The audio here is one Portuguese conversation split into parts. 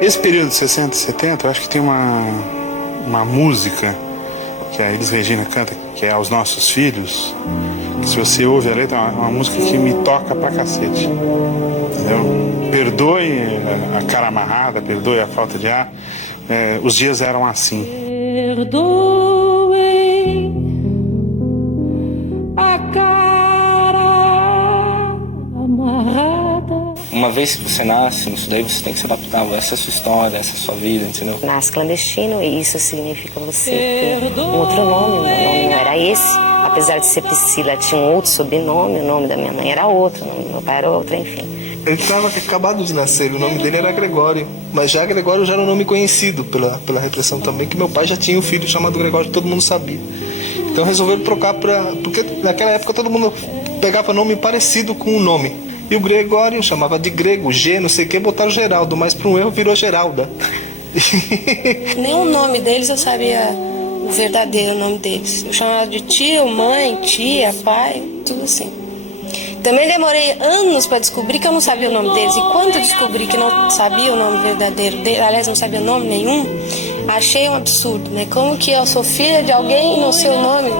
Esse período de 60 e 70, eu acho que tem uma música que a Elis Regina canta, que é Aos Nossos Filhos, que se você ouve a letra, é uma música que me toca pra cacete. Entendeu? Perdoe a cara amarrada, perdoe a falta de ar, os dias eram assim. Perdoe a cara amarrada. Uma vez que você nasce, isso daí você tem que se adaptar. Essa é a sua história, essa é a sua vida, entendeu? Nasce clandestino e isso significa você ter um outro nome. Meu nome não era esse. Apesar de ser Priscila, tinha um outro sobrenome. O nome da minha mãe era outro, o nome do meu pai era outro, enfim. Ele estava acabado de nascer, o nome dele era Gregório. Mas já Gregório já era um nome conhecido pela repressão também, que meu pai já tinha um filho chamado Gregório, todo mundo sabia. Então resolveram trocar porque naquela época todo mundo pegava nome parecido com o nome. E o Gregório chamava de grego, G, não sei o que, botaram Geraldo, mas por um erro virou Geralda. Nem o nome deles eu sabia o verdadeiro nome deles. Eu chamava de tio, mãe, tia, pai, tudo assim. Também demorei anos para descobrir que eu não sabia o nome deles. E quando eu descobri que não sabia o nome verdadeiro deles, aliás, não sabia nome nenhum, achei um absurdo, né? Como que eu sou filha de alguém e não sei o nome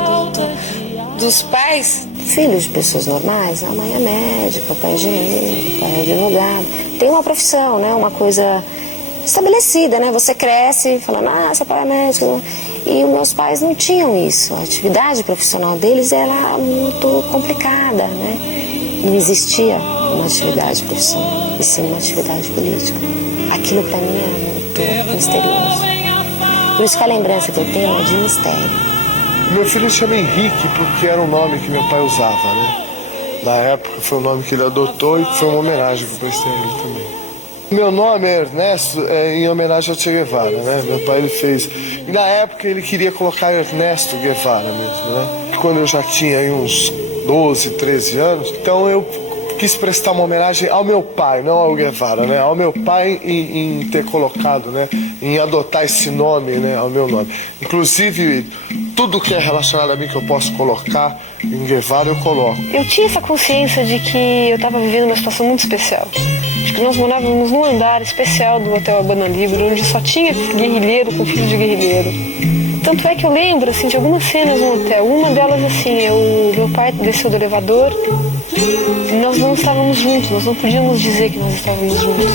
dos pais? Filhos de pessoas normais, a mãe é médica, o pai é engenheiro, o pai é advogado. Tem uma profissão, né? Uma coisa estabelecida, né? Você cresce falando, seu pai é médico. E os meus pais não tinham isso. A atividade profissional deles era muito complicada, né? Não existia uma atividade profissional, e sim uma atividade política. Aquilo para mim é muito misterioso. Por isso que a lembrança que eu tenho é de mistério. Meu filho se chama Henrique porque era o nome que meu pai usava, né? Na época foi o nome que ele adotou e foi uma homenagem que eu prestei a ele também. Meu nome é Ernesto, em homenagem ao Che Guevara, né? Meu pai ele fez. E na época ele queria colocar Ernesto Guevara mesmo, né? Quando eu já tinha aí uns 12, 13 anos, então eu quis prestar uma homenagem ao meu pai, não ao Guevara, né? Ao meu pai em ter colocado, né? Em adotar esse nome, né? Ao meu nome. Inclusive, tudo que é relacionado a mim que eu posso colocar em Guevara, eu coloco. Eu tinha essa consciência de que eu estava vivendo uma situação muito especial. Acho que nós morávamos num andar especial do Hotel Habana Livre, onde só tinha guerrilheiro com filho de guerrilheiro. Tanto é que eu lembro, assim, de algumas cenas no hotel. Uma delas, assim, meu pai desceu do elevador e nós não estávamos juntos, nós não podíamos dizer que nós estávamos juntos.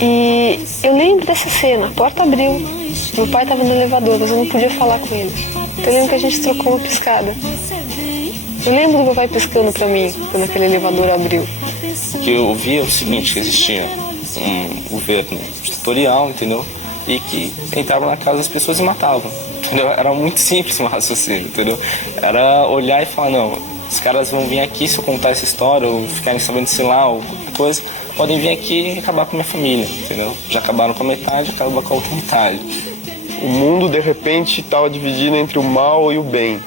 E eu lembro dessa cena, a porta abriu, meu pai estava no elevador, mas eu não podia falar com ele. Eu lembro que a gente trocou uma piscada. Eu lembro do meu pai piscando pra mim quando aquele elevador abriu. O que eu via é o seguinte, que existia um governo ditatorial, entendeu? E que entrava na casa das pessoas e matavam, entendeu? Era muito simples o raciocínio, entendeu? Era olhar e falar, não, os caras vão vir aqui se eu contar essa história, ou ficarem sabendo, sei lá, ou qualquer coisa, podem vir aqui e acabar com a minha família, entendeu? Já acabaram com a metade, acabam com a outra metade. O mundo, de repente, estava dividido entre o mal e o bem.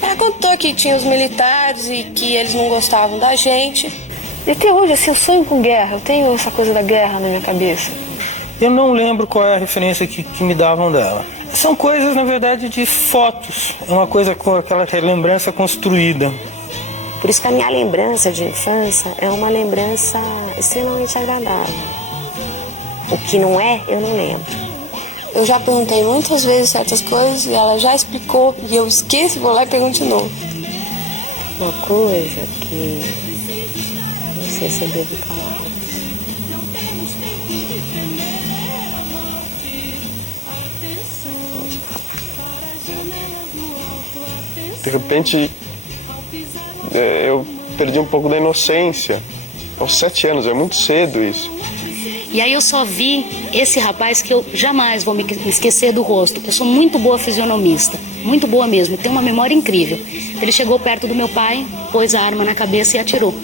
Ela contou que tinha os militares e que eles não gostavam da gente. E até hoje, assim, eu sonho com guerra, eu tenho essa coisa da guerra na minha cabeça. Eu não lembro qual é a referência que me davam dela. São coisas, na verdade, de fotos. É uma coisa com aquela lembrança construída. Por isso que a minha lembrança de infância é uma lembrança extremamente agradável. O que não é, eu não lembro. Eu já perguntei muitas vezes certas coisas e ela já explicou e eu esqueço, vou lá e pergunto de novo. Uma coisa que não sei se eu devo falar. De repente, eu perdi um pouco da inocência. Aos 7 anos, é muito cedo isso. E aí eu só vi esse rapaz que eu jamais vou me esquecer do rosto. Eu sou muito boa fisionomista, muito boa mesmo, tenho uma memória incrível. Ele chegou perto do meu pai, pôs a arma na cabeça e atirou.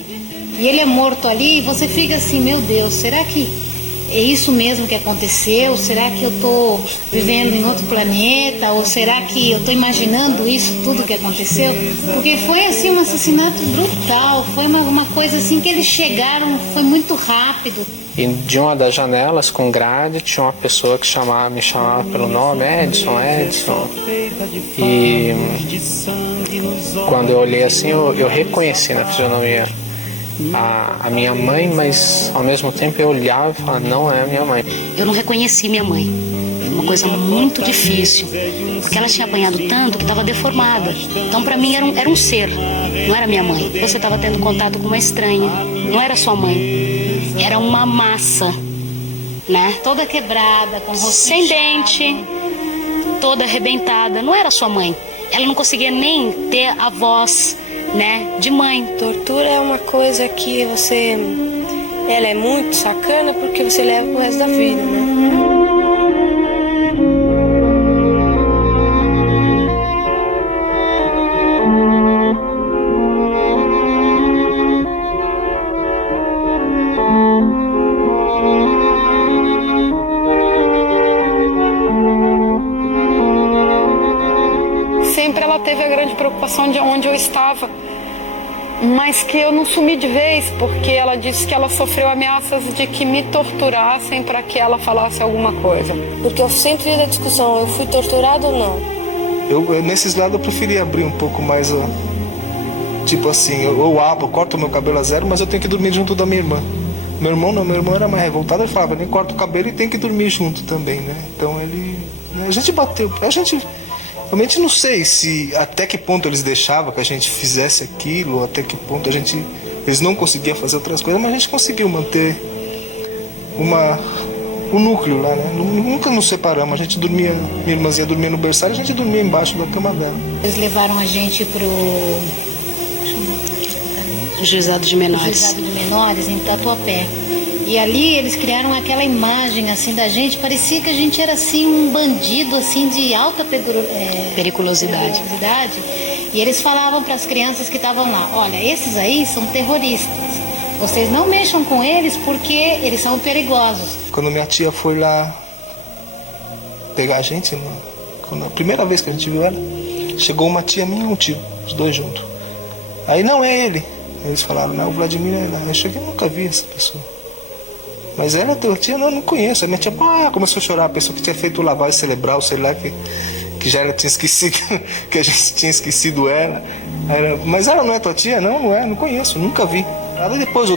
E ele é morto ali e você fica assim, meu Deus, será que é isso mesmo que aconteceu? Será que eu estou vivendo em outro planeta? Ou será que eu estou imaginando isso, tudo que aconteceu? Porque foi assim um assassinato brutal, foi uma coisa assim que eles chegaram, foi muito rápido. E de uma das janelas com grade tinha uma pessoa que me chamava pelo nome, Edson. E quando eu olhei assim, eu reconheci na fisionomia a minha mãe, mas ao mesmo tempo eu olhava e falava, não é a minha mãe. Eu não reconheci minha mãe. Uma coisa muito difícil, porque ela tinha apanhado tanto que estava deformada. Então para mim era um ser, não era minha mãe. Você estava tendo contato com uma estranha, não era sua mãe, era uma massa, né? Toda quebrada, com o rosto sem dente, toda arrebentada, não era sua mãe. Ela não conseguia nem ter a voz, né, de mãe. Tortura é uma coisa que ela é muito sacana porque você leva pro resto da vida, né? Sempre ela teve a grande preocupação de onde eu estava, mas que eu não sumi de vez, porque ela disse que ela sofreu ameaças de que me torturassem para que ela falasse alguma coisa. Porque eu sempre vi a discussão, eu fui torturado ou não? Nesses lados eu preferia abrir um pouco mais, tipo assim, eu corto meu cabelo a zero, mas eu tenho que dormir junto da minha irmã. Meu irmão não, meu irmão era mais revoltado, ele falava, nem corta o cabelo e tem que dormir junto também, né? Então a gente bateu, realmente não sei até que ponto eles deixavam que a gente fizesse aquilo, até que ponto eles não conseguiam fazer outras coisas, mas a gente conseguiu manter o núcleo lá, né? Nunca nos separamos, a gente dormia, minha irmãzinha dormia no berçário, a gente dormia embaixo da cama dela. Eles levaram a gente pro Juizado de Menores. Juizado de Menores, em Tatuapé. E ali eles criaram aquela imagem assim da gente, parecia que a gente era assim um bandido assim de alta periculosidade. E eles falavam para as crianças que estavam lá, olha, esses aí são terroristas. Vocês não mexam com eles porque eles são perigosos. Quando minha tia foi lá pegar a gente, a primeira vez que a gente viu ela, chegou uma tia minha e um tio, os dois juntos. Aí não é ele. Eles falaram, não, o Vladimir é lá. Eu cheguei, nunca vi essa pessoa. Mas ela, tua tia, não conheço. A minha tia começou a chorar, a pessoa que tinha feito lavagem cerebral, sei lá, que já ela tinha esquecido, que a gente tinha esquecido ela. Mas ela não é tua tia? Não conheço, nunca vi. Aí depois, no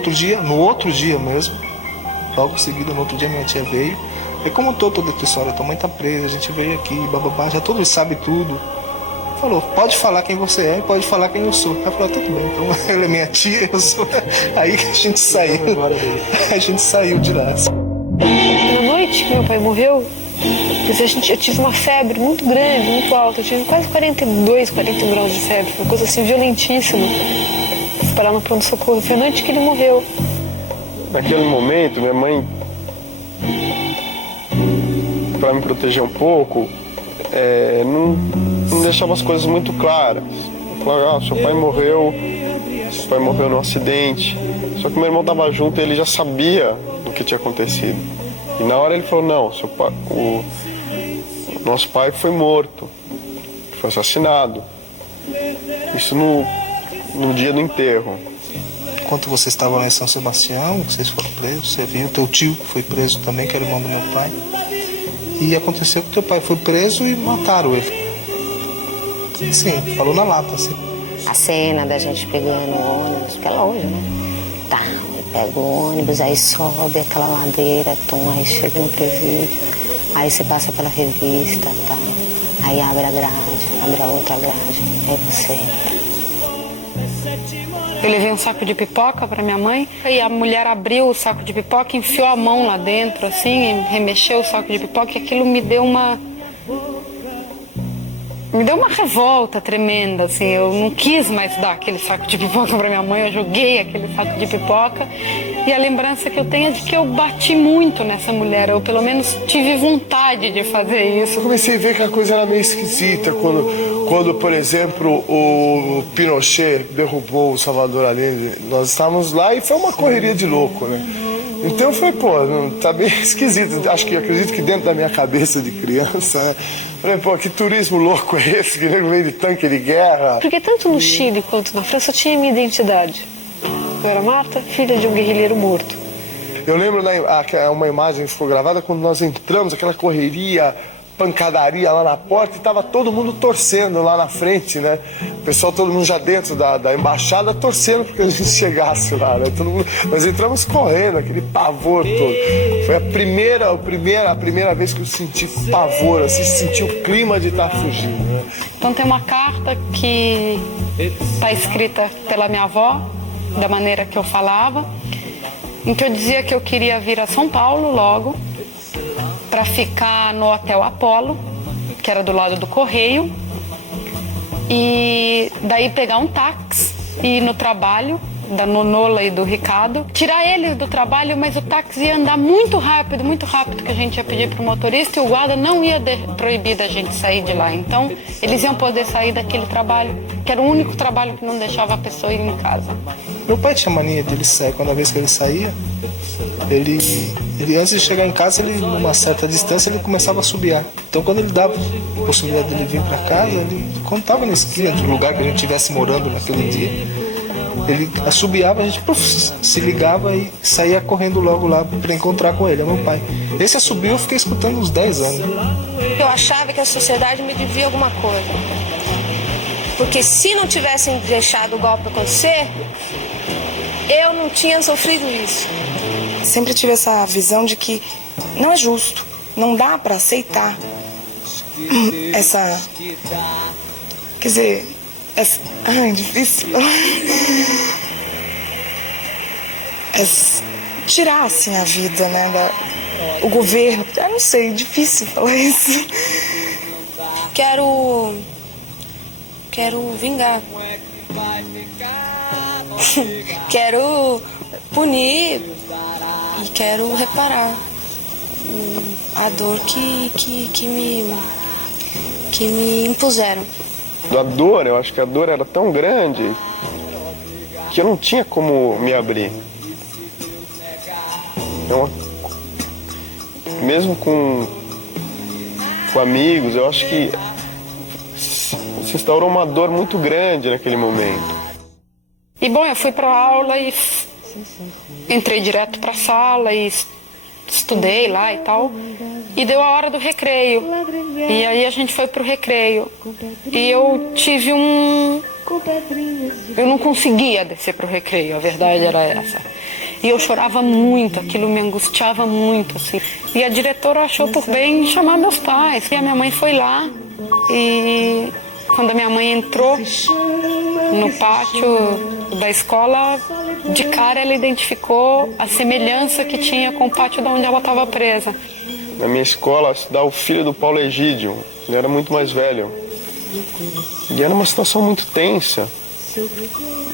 outro dia mesmo, logo em seguida, no outro dia minha tia veio. E como toda a história, tua mãe tá presa, a gente veio aqui, bababá, já todo mundo sabe tudo. Falou, pode falar quem você é, pode falar quem eu sou. Ela falou, tudo bem, então ela é minha tia, eu sou. Aí que a gente saiu. A gente saiu de lá. Na noite que meu pai morreu, eu tive uma febre muito grande, muito alta. Eu tive quase 42, 41 graus de febre. Uma coisa assim violentíssima. Fui parar no pronto-socorro. Foi a noite que ele morreu. Naquele momento, minha mãe, para me proteger um pouco, não deixava as coisas muito claras. Falava, seu pai morreu num acidente. Só que meu irmão estava junto e ele já sabia do que tinha acontecido. E na hora ele falou, não, o nosso pai foi morto, foi assassinado. Isso no dia do enterro. Enquanto você estava lá em São Sebastião, vocês foram presos, você viu, teu tio foi preso também, que era irmão do meu pai. E aconteceu que teu pai foi preso e mataram ele. Sim, falou na lata, assim. A cena da gente pegando o ônibus, porque é longe, né? Tá, pega o ônibus, aí sobe aquela ladeira, aí chega no presídio, aí você passa pela revista, tá? Aí abre a grade, abre a outra grade, aí você entra. Eu levei um saco de pipoca para minha mãe, e a mulher abriu o saco de pipoca, enfiou a mão lá dentro, assim, e remexeu o saco de pipoca, e aquilo me deu uma revolta tremenda, assim. Eu não quis mais dar aquele saco de pipoca para minha mãe, eu joguei aquele saco de pipoca, e a lembrança que eu tenho é de que eu bati muito nessa mulher, eu pelo menos tive vontade de fazer isso. Eu comecei a ver que a coisa era meio esquisita quando, por exemplo, o Pinochet derrubou o Salvador Allende. Nós estávamos lá e foi uma correria de louco, né? Então foi, tá bem esquisito. Acredito que dentro da minha cabeça de criança, né? Falei, que turismo louco é esse? Que nego vem de tanque de guerra. Porque tanto no Chile quanto na França eu tinha minha identidade. Eu era Marta, filha de um guerrilheiro morto. Eu lembro uma imagem que ficou gravada quando nós entramos, aquela correria, pancadaria lá na porta e tava todo mundo torcendo lá na frente, né? O pessoal, todo mundo já dentro da embaixada torcendo porque a gente chegasse lá, né? Nós entramos correndo, aquele pavor todo. Foi a primeira vez que eu senti pavor, assim, senti o clima de estar fugindo, né? Então tem uma carta que está escrita pela minha avó, da maneira que eu falava, em que eu dizia que eu queria vir a São Paulo logo, para ficar no Hotel Apolo, que era do lado do Correio, e daí pegar um táxi e ir no trabalho da Nonola e do Ricardo, tirar eles do trabalho, mas o táxi ia andar muito rápido, que a gente ia pedir pro motorista, e o guarda não ia proibir da gente sair de lá. Então, eles iam poder sair daquele trabalho, que era o único trabalho que não deixava a pessoa ir em casa. Meu pai tinha mania de ele sair, quando a vez que ele saía, ele antes de chegar em casa, ele, numa certa distância, ele começava a assobiar. Então, quando ele dava a possibilidade dele vir para casa, ele contava na esquina do lugar que a gente estivesse morando naquele dia. Ele assobiava, a gente se ligava e saía correndo logo lá para encontrar com ele, é meu pai. Esse assobio eu fiquei escutando uns 10 anos. Eu achava que a sociedade me devia alguma coisa. Porque se não tivessem deixado o golpe acontecer, eu não tinha sofrido isso. Sempre tive essa visão de que não é justo, não dá para aceitar essa... Quer dizer... Ai, difícil. Tirar, assim, a vida, né, o governo. Eu não sei, difícil falar isso. Quero vingar. Quero punir e quero reparar a dor que me impuseram. Da dor, eu acho que a dor era tão grande que eu não tinha como me abrir. Mesmo com amigos, eu acho que se instaurou uma dor muito grande naquele momento. E bom, eu fui para aula e entrei direto para a sala e estudei lá e tal. E deu a hora do recreio. E aí a gente foi pro recreio. E eu tive eu não conseguia descer pro recreio, a verdade era essa. E eu chorava muito, aquilo me angustiava muito, assim. E a diretora achou por bem chamar meus pais. E a minha mãe foi lá. E quando a minha mãe entrou no pátio da escola, de cara ela identificou a semelhança que tinha com o pátio de onde ela estava presa. Na minha escola estudava o filho do Paulo Egídio, ele era muito mais velho. E era uma situação muito tensa.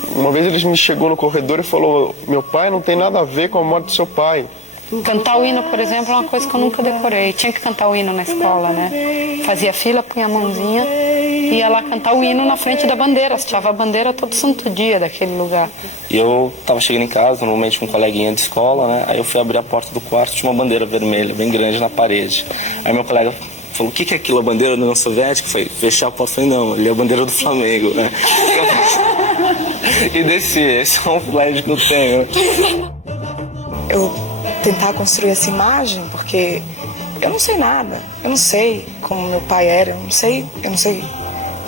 Uma vez ele me chegou no corredor e falou: meu pai não tem nada a ver com a morte do seu pai. Cantar o hino, por exemplo, é uma coisa que eu nunca decorei. Tinha que cantar o hino na escola, né? Fazia fila, punha a mãozinha e ia lá cantar o hino na frente da bandeira. Assistia a bandeira todo santo dia daquele lugar. E eu tava chegando em casa, normalmente com um coleguinha de escola, né? Aí eu fui abrir a porta do quarto, tinha uma bandeira vermelha, bem grande na parede. Aí meu colega falou: o que é aquilo, a bandeira da União Soviética? Foi fechar a porta. Eu falei: não, ali é a bandeira do Flamengo, né? E desci, esse é um flash que eu tenho, né? Eu tentar construir essa imagem, porque eu não sei nada, eu não sei como meu pai era, eu não sei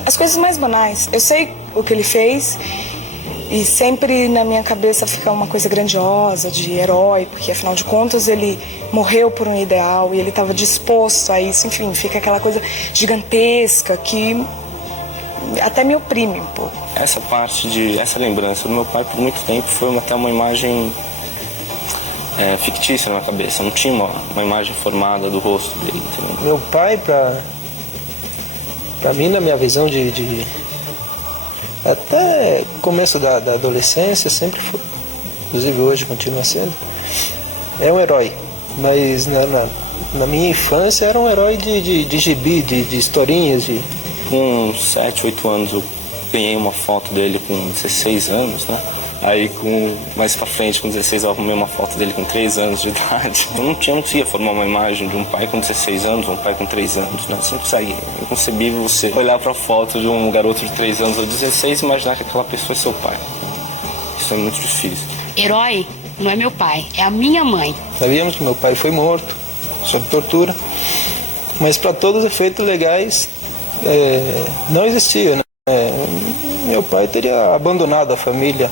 as coisas mais banais. Eu sei o que ele fez e sempre na minha cabeça fica uma coisa grandiosa, de herói, porque afinal de contas ele morreu por um ideal e ele estava disposto a isso, enfim, fica aquela coisa gigantesca que até me oprime um pouco. Essa lembrança do meu pai por muito tempo foi até uma imagem fictícia na minha cabeça, não tinha uma imagem formada do rosto dele, entendeu? Meu pai, pra mim, na minha visão de até começo da adolescência, sempre foi, inclusive hoje continua sendo, é um herói, mas na minha infância era um herói de gibi, de historinhas. Com 7, 8 anos eu ganhei uma foto dele com 16 anos, né? Aí, mais pra frente, com 16, eu arrumei uma foto dele com 3 anos de idade. Eu não conseguia formar uma imagem de um pai com 16 anos ou um pai com 3 anos. Não, você não consegue. É inconcebível você olhar pra foto de um garoto de 3 anos ou 16 e imaginar que aquela pessoa é seu pai. Isso é muito difícil. Herói não é meu pai, é a minha mãe. Sabíamos que meu pai foi morto, sob tortura. Mas para todos os efeitos legais, não existia, né? Meu pai teria abandonado a família,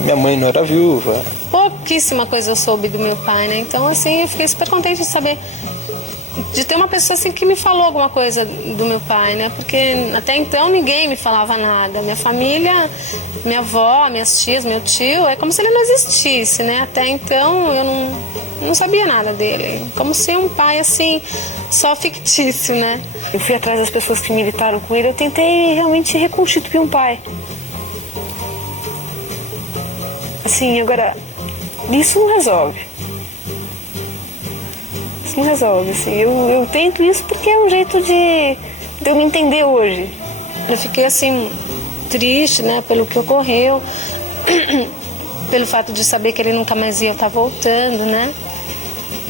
minha mãe não era viúva. Pouquíssima coisa eu soube do meu pai, né? Então, assim, eu fiquei super contente de saber, de ter uma pessoa assim que me falou alguma coisa do meu pai, né? Porque até então ninguém me falava nada. Minha família, minha avó, minhas tias, meu tio, é como se ele não existisse, né? Até então eu não sabia nada dele. Como se um pai assim, só fictício, né? Eu fui atrás das pessoas que militaram com ele, eu tentei realmente reconstituir um pai. Assim, agora, isso não resolve. Isso não resolve, assim. Eu tento isso porque é um jeito de eu me entender hoje. Eu fiquei, assim, triste, né, pelo que ocorreu, pelo fato de saber que ele nunca mais ia estar voltando, né?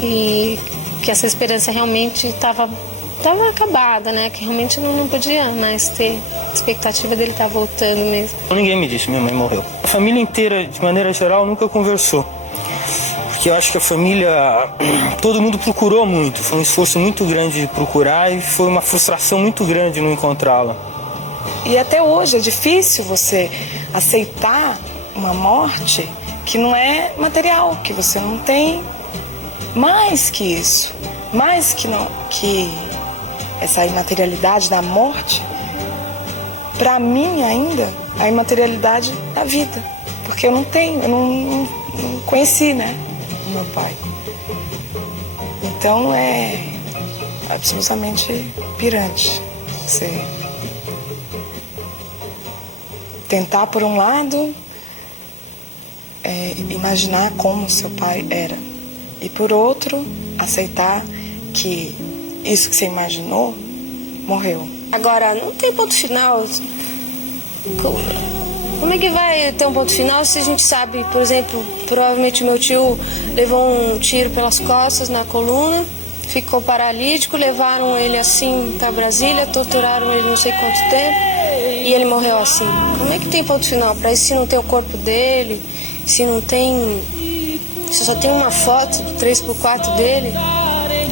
E que essa esperança realmente estava acabada, né? Que realmente não podia mais ter expectativa dele estar voltando mesmo. Ninguém me disse, minha mãe morreu. A família inteira, de maneira geral, nunca conversou. Porque eu acho que a família, todo mundo procurou muito. Foi um esforço muito grande de procurar e foi uma frustração muito grande não encontrá-la. E até hoje é difícil você aceitar uma morte que não é material, que você não tem mais que isso, mais que essa imaterialidade da morte. Para mim ainda, a imaterialidade da vida, porque eu não tenho, eu não conheci, né, o meu pai. Então é absolutamente pirante você tentar, por um lado, imaginar como seu pai era, e por outro, aceitar que isso que você imaginou morreu. Agora, não tem ponto final. Como é que vai ter um ponto final se a gente sabe, por exemplo, provavelmente meu tio levou um tiro pelas costas na coluna, ficou paralítico, levaram ele assim para Brasília, torturaram ele não sei quanto tempo e ele morreu assim. Como é que tem ponto final para isso se não tem o corpo dele, se não tem, se só tem uma foto do 3x4 dele?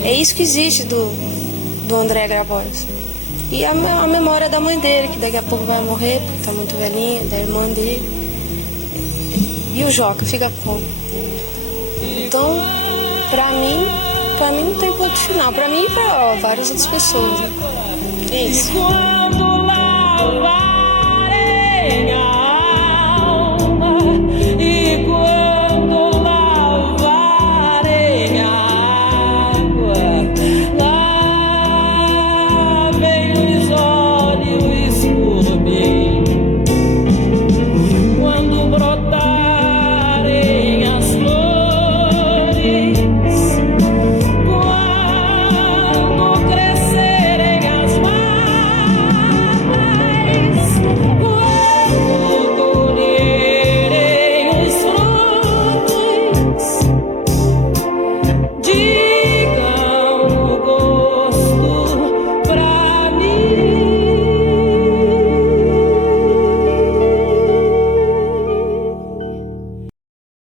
É isso que existe do André Grabois. E a memória da mãe dele, que daqui a pouco vai morrer, porque tá muito velhinha, da irmã dele. E o Joca fica como? Então, pra mim não tem ponto final. Pra mim e pra várias outras pessoas, né? É isso.